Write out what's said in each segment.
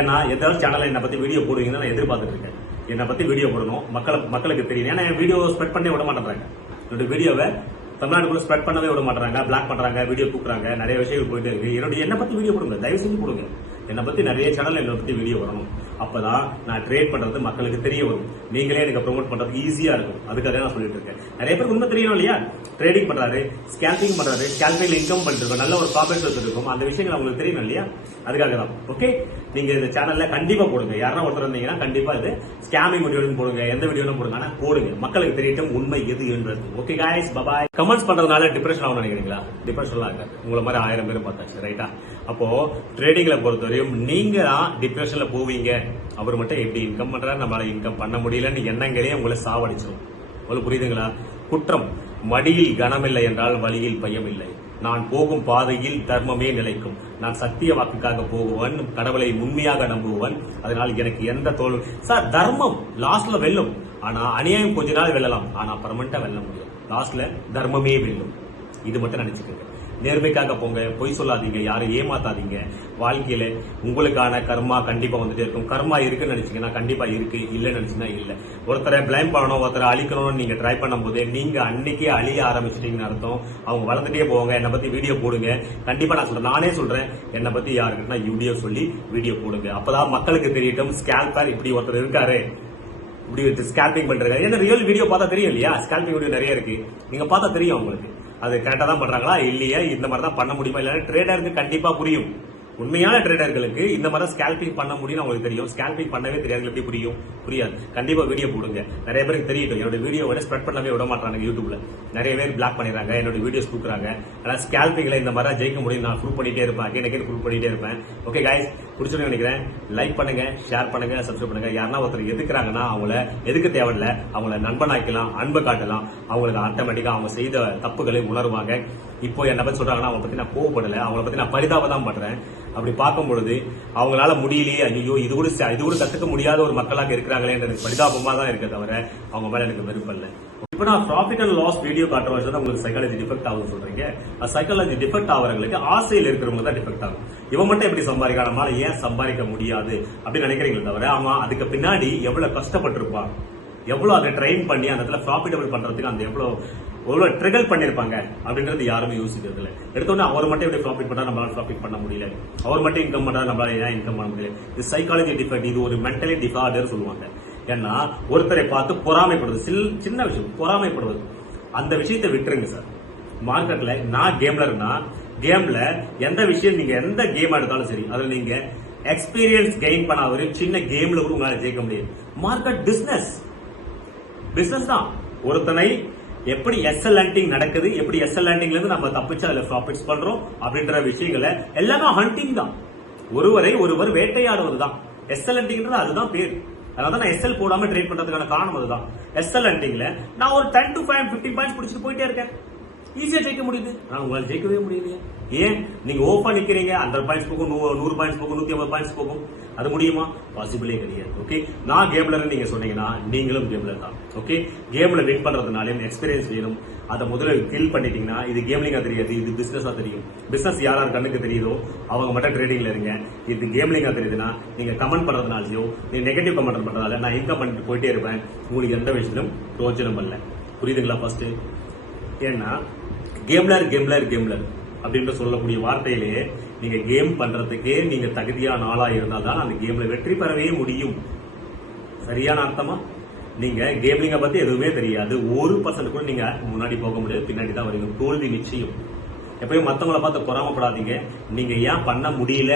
ஏன்னா ஏதாவது சேனல்ல என்னை பத்தி வீடியோ போடுவீங்கன்னு நான் எதிர்பார்த்துட்டு இருக்கேன். என்னை பத்தி வீடியோ போடணும், மக்களுக்கு தெரியும். ஏன்னா என் வீடியோ ஸ்ப்ரெட் பண்ணி விட மாட்டேறாங்க. என்னோட வீடியோவை தமிழ்நாட்டுக்குள்ள ஸ்ப்ரெட் பண்ணவே விட மாட்டாங்க, பிளாக் பண்றாங்க, வீடியோ தூக்குறாங்க, நிறைய விஷயங்கள் போயிட்டு இருக்கு. என்னை பத்தி வீடியோ போடுங்க, தயவு செஞ்சு போடுங்க. என்னை பத்தி நிறைய சேனல் என்னை பத்தி வீடியோ வரணும். அப்பதான் நான் ட்ரேட் பண்றது மக்களுக்கு தெரிய வரும். நீங்களே எனக்கு ப்ரொமோட் பண்றது ஈஸியா இருக்கும். அதுக்காக நான் சொல்லிட்டு இருக்கேன். நிறைய பேருக்கு உண்மை தெரியணும் இல்லையா? ட்ரேடிங் பண்றாரு, ஸ்கேல்பிங் பண்றாரு, ஸ்கேல்பிங்ல இன்கம் பண்ணிருக்கோம், நல்ல ஒரு ப்ராஃபிட் இருக்கும். அந்த விஷயங்கள் உங்களுக்கு தெரியணும் இல்லையா? அதுக்காக தான். ஓகே, நீங்க இந்த சேனல்ல கண்டிப்பா போடுங்க. யாரா ஒருத்தர் இருந்தீங்கன்னா கண்டிப்பா இது ஸ்கேமிங் வீடியோ போடுங்க, எந்த வீடியோ போடுங்க, ஆனா போடுங்க. மக்களுக்கு தெரியட்டும் உண்மை எது என்றது. ஓகே गाइस, பாய். கமெண்ட்ஸ் பண்றதுனால டிப்ரெஷன் ஆகும் நினைக்கிறீங்களா? டிப்ரெஷன் ஆகாது. உங்களை மாதிரி 1000 பேர் பார்த்தாச்சு, ரைட்டா? அப்போ ட்ரேடிங்ல பொறுத்தவரையும் நீங்க தான் டிப்ரெஷன்ல போவீங்க. அவர் மட்டும் எப்படி இன்கம் பண்றாரு, நம்மளால இன்கம் பண்ண முடியலன்னு எண்ணங்களே உங்களை சாவடிச்சிடும். உங்களுக்கு புரியுதுங்களா? குற்றம் மடியில் கனமில்லை என்றால் வழியில் பயம் இல்லை. நான் போகும் பாதையில் தர்மமே நிலைக்கும். நான் சத்திய வாக்குக்காக போகுவன், கடவுளை உண்மையாக நம்புவன். அதனால் எனக்கு எந்த தோல்வி சார், தர்மம் லாஸ்ட்ல வெல்லும். ஆனா அநியாயம் கொஞ்ச நாள் வெல்லலாம், ஆனா பர்மனண்டா வெல்ல முடியும். லாஸ்ட்ல தர்மமே வெல்லும். இது மட்டும் நினைச்சுக்கோங்க. நேர்மைக்காக போங்க, பொய் சொல்லாதீங்க, யாரும் ஏமாத்தாதீங்க. வாழ்க்கையில உங்களுக்கான கர்மா கண்டிப்பா வந்துட்டே இருக்கும். கர்மா இருக்குன்னு நினைச்சீங்கன்னா கண்டிப்பா இருக்கு, இல்லன்னு நினைச்சீங்கன்னா இல்ல. ஒருத்தரை பிளேம் பண்ணணும், ஒருத்தரை அழிக்கணும்னு நீங்க ட்ரை பண்ணும் போது நீங்க அன்னைக்கே அழிய ஆரம்பிச்சிட்டீங்கன்னு அர்த்தம். அவங்க வளர்ந்துட்டே போவாங்க. என்னை பத்தி வீடியோ போடுங்க. கண்டிப்பா நான் சொல்றேன், நானே சொல்றேன், என்னை பத்தி யாருக்குன்னா வீடியோ சொல்லி வீடியோ போடுங்க. அப்பதான் மக்களுக்கு தெரியட்டும் ஸ்கேல்பர் இப்படி ஒருத்தர் இருக்காரு, இப்படி ஸ்கேல்பிங் பண்றாங்க. ஏன்னா ரியல் வீடியோ பார்த்தா தெரியும் இல்லையா? ஸ்கேல்பிங் வீடியோ நிறைய இருக்கு, நீங்க பார்த்தா தெரியும் உங்களுக்கு அது கரெக்டா தான் பண்றாங்களா இல்லையா, இந்த மாதிரி தான் பண்ண முடியுமா இல்ல. ட்ரேடருக்கு கண்டிப்பா புரியும். உண்மையான ட்ரேடர்களுக்கு இந்த மாதிரி ஸ்கேல்பிங் பண்ண முடியும் உங்களுக்கு தெரியும். ஸ்கேல்பிங் பண்ணவே தெரியாது, எப்படி புரியாது. கண்டிப்பா வீடியோ போடுங்க. நிறைய பேருக்கு தெரியட்டும். என்னோட வீடியோவை ஸ்ப்ரெட் பண்ணவே விட மாட்டாங்க. யூடியூப்ல நிறைய பேர் பிளாக் பண்ணிடுறாங்க, என்னோட வீடியோஸ் தூக்குறாங்க. ஆனா ஸ்கேல்பிங்ல இந்த மாதிரி ஜெயிக்க முடியும். நான் ப்ரூவ் பண்ணிட்டே இருப்பேன், அகைன் ப்ரூவ் பண்ணிட்டே இருப்பேன். ஓகே गाइस, பிடிச்சிருன்னு நினைக்கிறேன். லைக் பண்ணுங்க, ஷேர் பண்ணுங்க, சப்ஸ்கிரைப் பண்ணுங்க. யாருன்னா ஒருத்தர் எதுக்குறாங்கன்னா அவங்கள எதுக்கு தேவையில்ல, அவங்கள நண்பனாக்கலாம், அன்பு காட்டலாம். அவங்களுக்கு ஆட்டோமேட்டிக்கா அவங்க செய்த தப்புகளை உணர்வாங்க. இப்போ என்ன பத்தி சொல்றாங்கன்னா அவங்களை பத்தி நான் கோவப்படல, அவங்கள பத்தி நான் பரிதாபம் தான் பண்றேன். அப்படி பார்க்கும் பொழுது அவங்களால முடியலையே, ஐயோ இது கூட கத்துக்க முடியாத ஒரு மக்களாக இருக்கிறாங்களே எனக்கு பரிதாபமா தான் இருக்க தவிர அவங்க மேல எனக்கு வெறுப்பல்ல. இப்ப நான் ப்ராஃபிட் அண்ட் லாஸ் வீடியோ காட்டுற வருஷம் உங்களுக்கு சைக்காலஜி டிஃபெக்ட் ஆகும் சொல்றீங்க. சைக்காலஜி டிஃபெக்ட் ஆகிறவங்களுக்கு ஆசையில் இருக்கிறவங்க தான் டிஃபெக்ட் ஆகும். இவன் மட்டும் எப்படி சம்பாதிக்க, நம்மளால ஏன் சம்பாதிக்க முடியாது அப்படின்னு நினைக்கிறீங்களே தவிர அவன் அதுக்கு பின்னாடி எவ்வளவு கஷ்டப்பட்டிருப்பான், எவ்வளவு அதை ட்ரெயின் பண்ணி அந்த இடத்துல ப்ராஃபிட்டபிள் பண்றதுக்கு அந்த எவ்வளவு ட்ரிகல் பண்ணிருப்பாங்க அப்படின்றது யாருமே யோசிக்கிறது இல்லை. எடுத்தோடனே அவர் மட்டும் எப்படி ப்ராஃபிட் பண்ணா நம்மளால ப்ராஃபிட் பண்ண முடியல, அவர் மட்டும் இன்கம் பண்ணா நம்மளால ஏன் இன்கம் பண்ண முடியல. இது சைக்காலஜி டிஃபெக்ட், இது ஒரு மென்டலி டிசார்டர் சொல்லுவாங்க. ஏன்னா ஒருத்தரை பார்த்து பொறாமைப்படுவது, சின்ன விஷயம் பொறாமைப்படுவது, அந்த விஷயத்தை விட்டுருங்க சார். மார்க்கெட்ல நான் கேம்லர்னா கேம்ல எந்த விஷயம் நீங்க எந்த கேம் எடுத்தாலும் சரி, அதுல நீங்க எக்ஸ்பீரியன்ஸ் கெயின் பண்ண ஒரு சின்ன கேம்ல கூட உங்களால ஜெயிக்க முடியாது. மார்க்கெட் பிசினஸ் தான். ஒருத்தனை எப்படி எஸ்எல் ஹண்டிங் நடக்குது, எப்படி எஸ்எல் ஹண்டிங்ல இருந்து நம்ம தப்பிச்சு அதுல ப்ராஃபிட்ஸ் பண்றோம் அப்படின்ற விஷயங்களை எல்லாமே ஹண்டிங் தான். ஒருவர் வேட்டையாடுவது தான் எஸ்எல் ஹண்டிங்ன்றது. அதுதான் பேர். அதனால நான் எஸ்எல் போடாம ட்ரேட் பண்றதுக்கான காரணம் அதுதான். எஸ்எல் ஹண்டிங்ல நான் ஒரு 10 to 15 பாயிண்ட்ஸ் பிடிச்சிட்டு போயிட்டே இருக்கேன், ஈஸியா ஜெயிக்க முடியுது. ஆனா உங்களால ஜெயிக்கவே முடியலையே. ஏன்? நீங்க ஓப்பா நிக்கிறீங்க, 100 பாயிண்ட்ஸ் போகும், 100 பாயிண்ட்ஸ் போகும், 150 பாயிண்ட்ஸ் போகும். அது முடியுமா? பாசிபிளே கிடையாது. ஓகே, நான் கேம்லர் நீங்க சொன்னீங்கன்னா நீங்களும் கேம்லர் தான். ஓகே, கேம்ல வின் பண்றதுனால எக்ஸ்பீரியன்ஸ் வேணும். அதை முதல்ல கில் பண்ணிட்டீங்கன்னா இது கேம்லிங்கா தெரியாது, இது பிசினஸா தெரியும். பிசினஸ் யார் கண்ணுக்கு தெரியுதோ அவங்க மட்டும் ட்ரேடிங்ல இருங்க. இது கேம்லிங்கா தெரியுதுன்னா நீங்க கமெண்ட் பண்றதுனாலயோ, நீங்க நெகட்டிவ் கமெண்ட் பண்றதால நான் இன்கம் பண்ணிட்டு போயிட்டே இருப்பேன். உங்களுக்கு எந்த விஷயத்திலும் பிரோஜனம் இல்ல. புரியுதுங்களா? ஃபர்ஸ்ட் ஏன்னா கேம்லர் அப்படின்னு சொல்லக்கூடிய வார்த்தையிலேயே நீங்க கேம் பண்றதுக்கே நீங்க தகுதியான ஆளா இருந்தால்தான் அந்த கேம்ல வெற்றி பெறவே முடியும். சரியான அர்த்தமா? நீங்க கேம்லிங்க பத்தி எதுவுமே தெரியாது, 1% கூட நீங்க முன்னாடி போக முடியாது, பின்னாடி தான் வரீங்க. தோல்வி நிச்சயம். எப்பயும் மத்தவங்களை பார்த்து பொறாமப்படாதீங்க. நீங்க ஏன் பண்ண முடியல,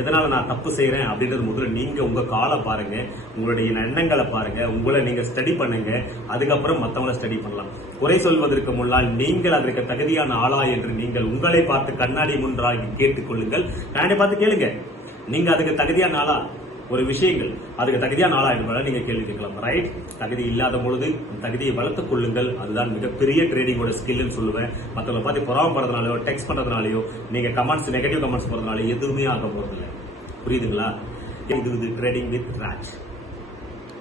எதனால நான் தப்பு செய்யறேன் அப்படின்றது முதல்ல நீங்க உங்க காலை பாருங்க, உங்களுடைய எண்ணங்களை பாருங்க, உங்களை நீங்க ஸ்டடி பண்ணுங்க. அதுக்கப்புறம் மத்தவங்களை ஸ்டடி பண்ணலாம். குறை சொல்வதற்கு முன்னால் நீங்கள் அதற்கு தகுதியான ஆளா என்று நீங்கள் உங்களை பார்த்து கண்ணாடி முன்றாகி கேட்டுக்கொள்ளுங்கள். கண்ணாடி பார்த்து கேளுங்க, நீங்க அதுக்கு தகுதியான ஆளா. ஒரு விஷயங்கள் அதுக்கு தகுதியான ஆளாயிடுவாங்க, நீங்க கேள்வி கேட்கலாம். ரைட்? தகுதி இல்லாத பொழுது தகுதியை வளர்த்துக் கொள்ளுங்கள். அதுதான் மிகப்பெரிய ட்ரேடிங்கோட ஸ்கில்னு சொல்லுவேன். மற்றவங்க பார்த்து பொறாமப்படுறதுனாலயோ, டெக்ஸ்ட் பண்றதுனாலயோ, நீங்க கமெண்ட்ஸ் நெகட்டிவ் கமெண்ட்ஸ் போறதுனால எதுவுமே ஆக போறதில்லை. புரியுதுங்களா? இது ட்ரேடிங் வித் ராஜ்.